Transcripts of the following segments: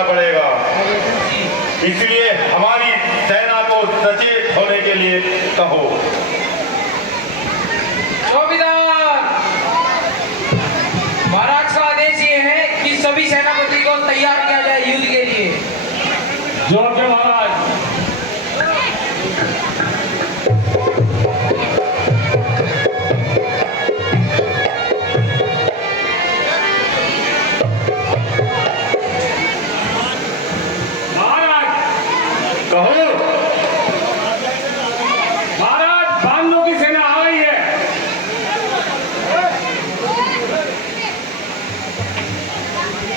करना पड़ेगा। इसलिए हमारी सेना को सचेत होने के लिए कहो। चौकीदार, महाराज का आदेश ये है कि सभी सेनापति को तैयार किया जाए युद्ध के लिए। जोर के महाराज। कहो। महाराज, बांधों की सेना आ गई है।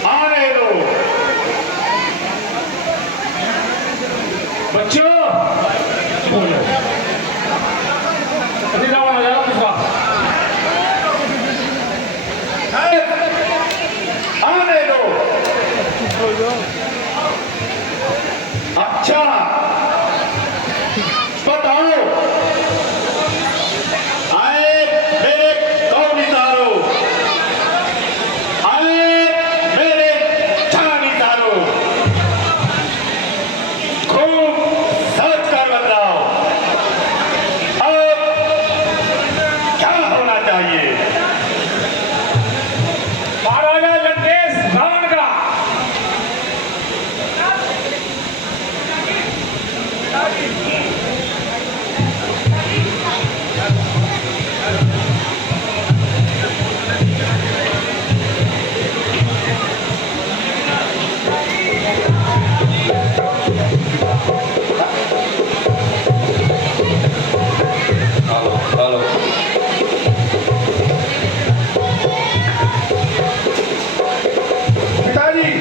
आने दो। बच्चों, अभी रावण आ जाएगा दूसरा। आने दो। अच्छा, बताओ, आए मेरे कौनिसारो, आए मेरे छानिसारो, खूब सोच कर बताओ, अब क्या होना चाहिए? महाराजा लंकेश रावण का पिताजी,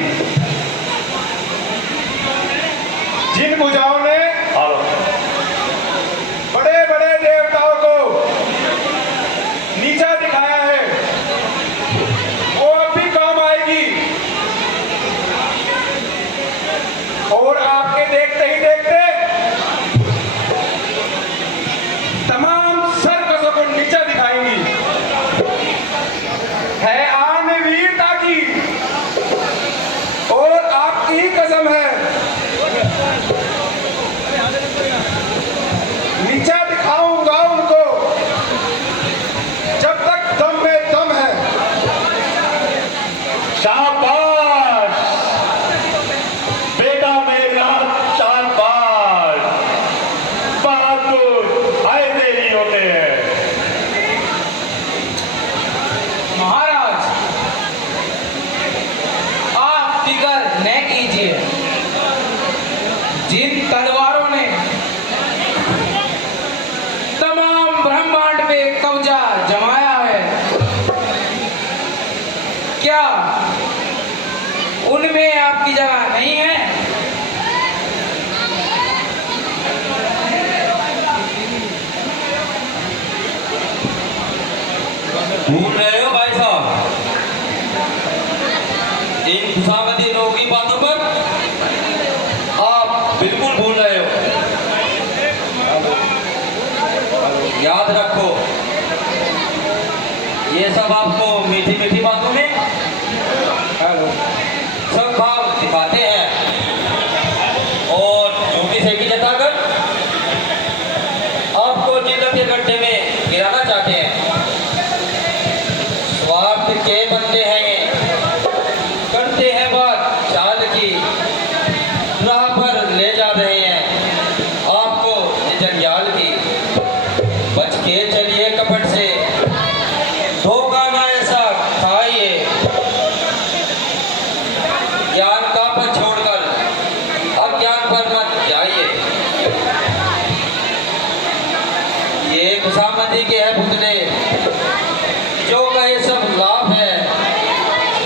जिन भुजाओं ने बड़े बड़े देवताओं को नीचा दिखाया है, वो अब भी काम आएगी। और आपके देखते ही देखते तमाम सर्कसों को नीचा दिखाएंगी। है आन वीरता की, और आपकी ही कसम है, नीचा दिखाऊंगा उनको जब तक दम में दम है। शाबाश बेटा मेरा, शाबाश। बहादुर ऐसे ही होते हैं। महाराज, आप फिक्र न कीजिए। जिन तलवारों ने तमाम ब्रह्मांड पे कब्जा जमाया है, क्या उनमें आपकी जगह नहीं है? भूल रहे हो भाई साहब, इन खुशामदी लोगों की बातों पर आप बिल्कुल भूल रहे हो। याद रखो, ये सब आपको मीठी मीठी बातों में सब भाव दिखाते हैं और झूठी सेठी जताकर आपको जिल्लत के गड्ढे में गिराना चाहते हैं। स्वार्थ के बंदे हैं ये, करते हैं बात चाल की, राह पर ले जा रहे हैं आपको जंजाल की। बच के चलिए कपट से, धोखा ना ऐसा खाइए। ज्ञान का पथ छोड़कर अज्ञान पर मत जाइए। ये खुशामदी के है पुतले, जो कहे सब लाभ है।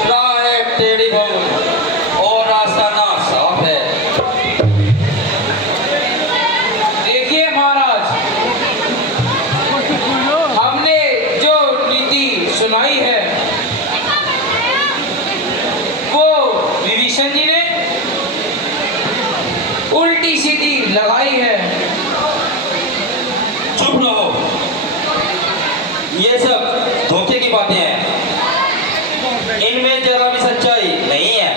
राह है टेढ़ी बहुत और रास्ता ना साफ है। देखिए महाराज, हमने जो नीति सुनाई है वो विभीषण जी ने उल्टी सीधी लगाई है। चुप रहो, ये सब धोखे की बातें हैं, इनमें जरा भी सच्चाई नहीं है।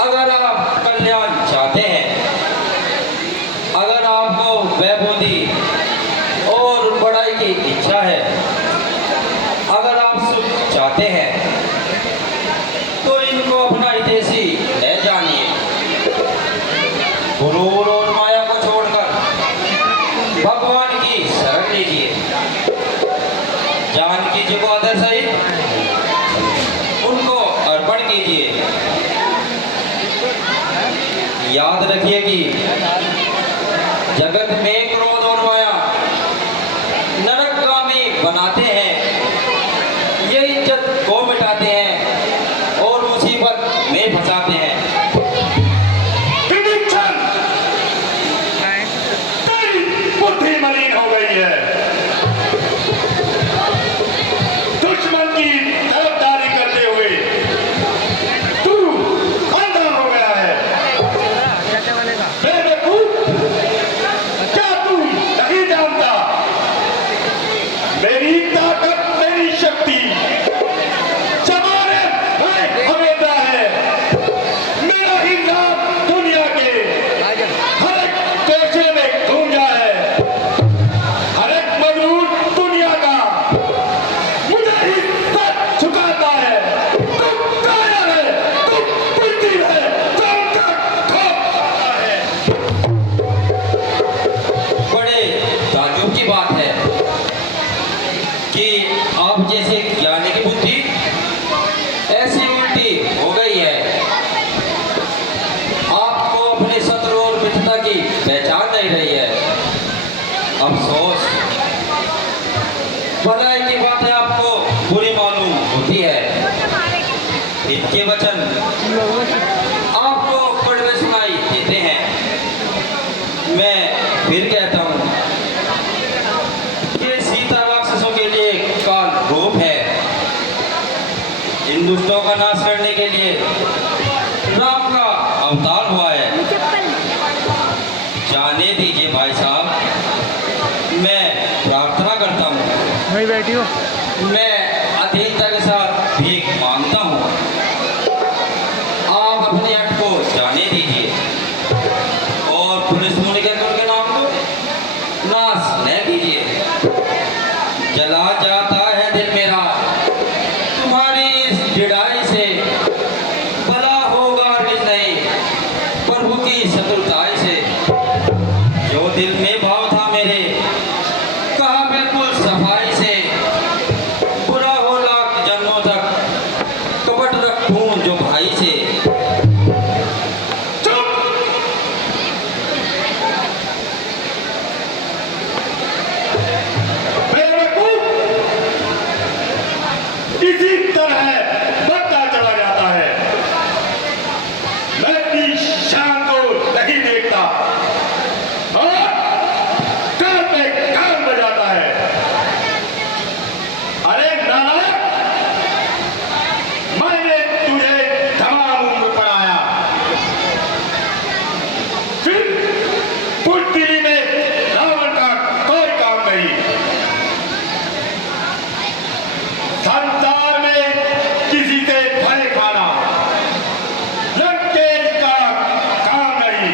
अगर आप कल्याण चाहते हैं, अगर आपको वैभूति और बड़ाई की इच्छा है, अगर आप सुख चाहते हैं, तो इनको अपना हितैषी न जानिए। गुरूर और माया को छोड़कर भगवान की शरण लीजिए। जानकी जी को आदर सहित उनको अर्पण कीजिए। याद रखिए कि जगत में क्रोध और माया नरकगामी बनाते हैं, ये इज्जत को मिटाते हैं और मुसीबत में फंसाते हैं। विभीषण, तेरी बुद्धि मलिन हो गई है। दुश्मन की तरफदारी करते हुए तू अंधा हो गया है। बेवकूफ, क्या तू नहीं जानता मेरी ताकत, मेरी शक्ति जमाने में हमेशा है। मेरा ही नाम दुनिया के हर एक कोने में गूंजा है। हर एक मजदूर दुनिया का मुझे ही सर झुकाता है। तू काया है, तू बुद्धि है, तू का खोपड़ा है। बड़े ताज्जुब की बात है कि आप जैसे ज्ञानी की बुद्धि ऐसी उल्टी हो गई है। आपको अपने शत्रु और मित्रता की पहचान नहीं रही है। अफसोस, भलाई की बातें आपको बुरी मालूम होती है। इनके वचन आपको कड़वे सुनाई देते हैं। मैं फिर कहता हूँ, ये सीता राक्षसों के लिए काल रूप है। इन दुष्टों का नाश करने के लिए राम का अवतार हुआ है। जाने दीजिए भाई साहब, मैं प्रार्थना करता हूँ। वहीं बैठी हो। मैं अधीनता के साथ भीख मांगता हूँ। आप अपने हट को जाने दीजिए और पुलिस मुनि के नाम को नाश न कीजिए। जला जाता है दिल मेरा तुम्हारी इस चिढ़ाई से। भला होगा हरगिज़ नहीं प्रभु की शत्रुताई से। जो दिल में भाव था मेरे, कहा बिल्कुल सफाई से। बुरा हो लाख जन्मों तक कपट रखूं जो भाई से। इसी तरह बढ़ता चला जाता है। मैं अपनी शान को नहीं देखता और कान पे कान बजाता है। अरे नालायक, मैंने तुझे तमाम उम्र पढ़ाया, फिर बुद्धि में रावण का कोई काम नहीं। संसार में किसी से भय खाना लंकेश का काम नहीं।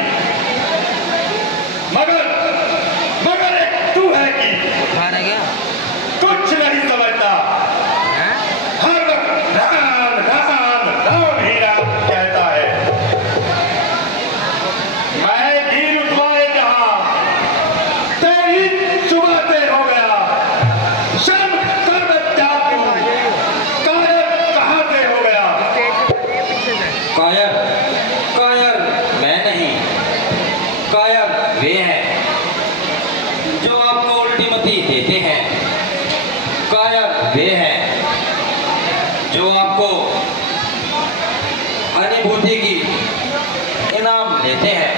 मगर एक तू है कि कुछ नहीं समझता। हर वक्त राम राम राम ही राम कहता है। मैं भी रुतवाए जहां तेरी सुबह से हो गया। शर्म कर त्याग तू, कायर कहां से हो गया। कायर, कायर मैं नहीं, कायर वे हैं जो आपको उल्टी मति देते हैं। कायर वे हैं जो आपको अनुभूति की इनाम लेते हैं।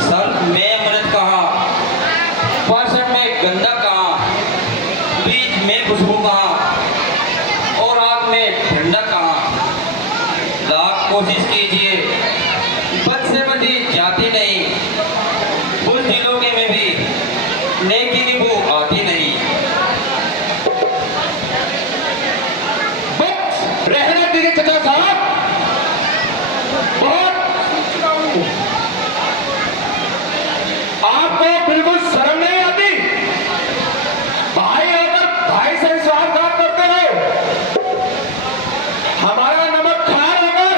सर में अमृत कहाँ, पाषण में गंधा कहाँ, बीज में खुशबू कहाँ और आग में ठंडक कहाँ। लाख कोशिश कीजिए, बद से बदी जाती नहीं। बुज़दिलों के में भी नेकी की बू आती नहीं। रहने दीजिए चचा साहब। बहुत आपको बिल्कुल शर्म नहीं आती? भाई होकर भाई से विश्वासघात करते हो। हमारा नमक खा होकर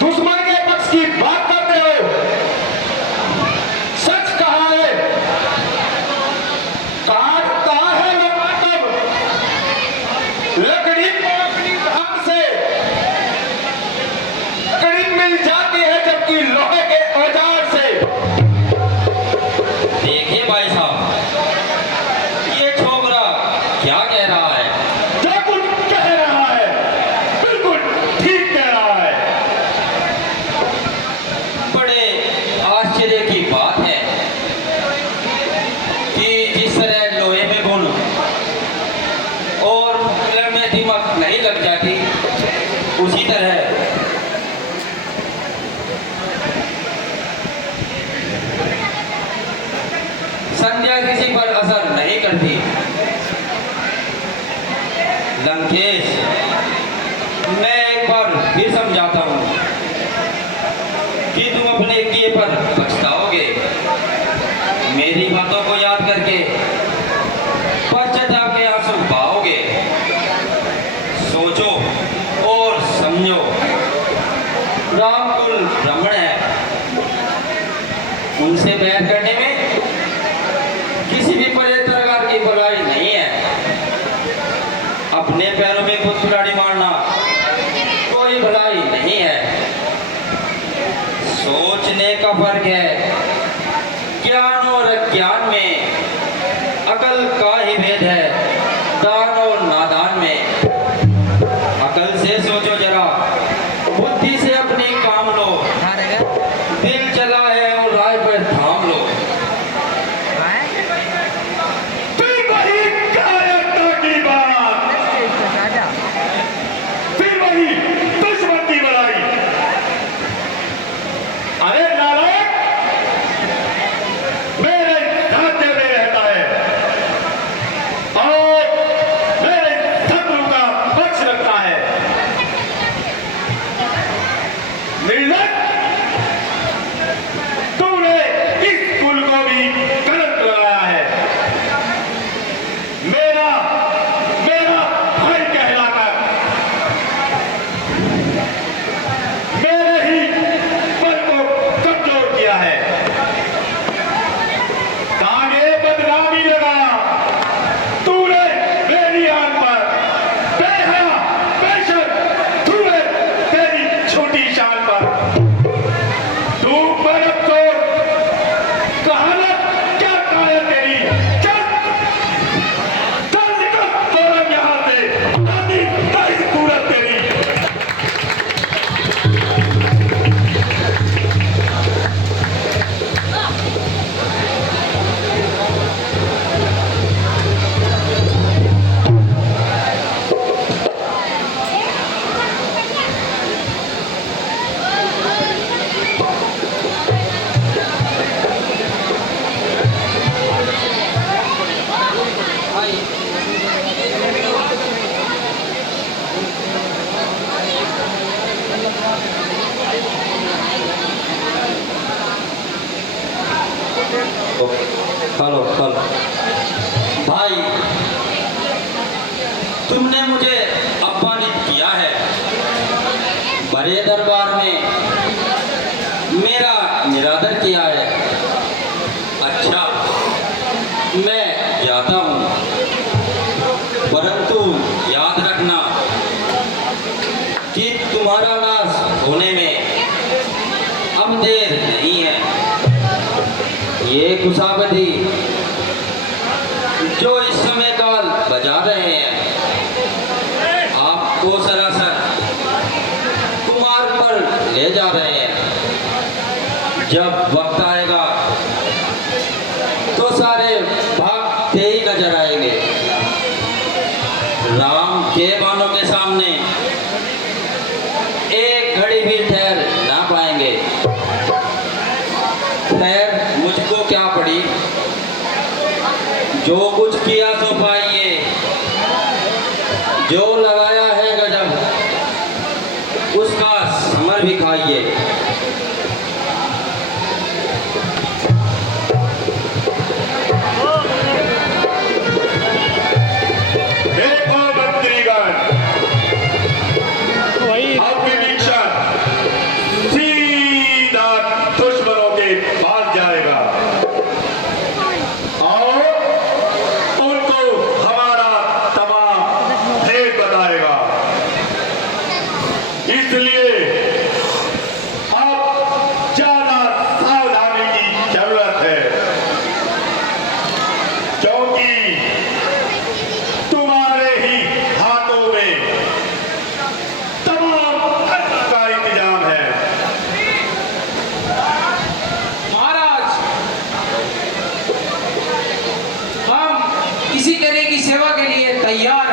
दुश्मन के पक्ष की बात करते हो। सच कहा है, काटता है तब लकड़ी आग से लकड़ी मिल जाती है, जबकि लोहे के औजार से। देखिए भाई साहब, ये छोकरा क्या कह रहा है? जो कुछ कह रहा है बिल्कुल ठीक कह रहा है। बड़े आश्चर्य की बात है कि जिस तरह लोहे में गुण और मुक्केल में दीमक नहीं लग जाती, उसी तरह संध्या किसी पर असर नहीं करती। लंकेश, मैं एक बार फिर समझाता हूँ कि तुम अपने किए पर पछताओगे। मेरी बातों को याद करके पश्चाताप के आंसू बहाओगे। सोचो और समझो, रामकुल ब्राह्मण है, उनसे बैर करने में किसी भी प्रकार की बुराई नहीं है। अपने पैरों में खुद कुल्हाड़ी मारना कोई भलाई नहीं है। सोचने का फर्क है। ज्ञान और अज्ञान में अकल का ही भेद है, दान और नादान में। अकल से सोचो जरा, बुद्धि से अपनी काम लो। दिल चला है और राह पर थाम लो। फिर वही कायरता की बात, फिर वही दुश्मन की बड़ाई। अरे नालायक, मेरे राज्य में रहता है और मेरे शत्रु का पक्ष रखता है। निर्लज, तूने इस कुल को भी गलत लगाया है। मेरा मेरा भाई कहलाकर मेरे ही बल को कमजोर किया है। ताने बदनामी लगा तूने मेरी आंख पर। बेहया बेशर्म तूने तेरी छोटी शान पर। तू बरफ तोड़ कहावत क्या काया तेरी। चल चल निकल तोरम यहाँ से, आदि ताई सूरत तेरी। हेलो हेलो भाई, तुमने मुझे अपमानित किया है। बड़े दरबार में मेरा निरादर किया है। अच्छा, मैं जाता हूँ, परंतु याद रखना कि तुम्हारा नाश होने में अब देर नहीं है। ये कुशावती जो इस समय काल बजा रहे हैं, आपको सरासर कुमार पर ले जा रहे हैं। जब वक्त आएगा तो सारे भागते ही नजर आएंगे। राम के बाणों के सामने एक घड़ी भी ठहर ना पाएंगे। खैर, मुझको क्या पड़ी, जो कुछ किया सो पाइए, जो लगाया है गजब उसका समर भी खाइए। देखो मंत्रीगण, अब विभीषण सीधा दुश्मनों के पास जाएगा और उनको हमारा तमाम भेद बताएगा। इसलिए अब ज्यादा सावधानी की जरूरत है, क्योंकि तुम्हारे ही हाथों में तमाम का इंतजाम है। महाराज, हम किसी तरह की सेवा के लिए तैयार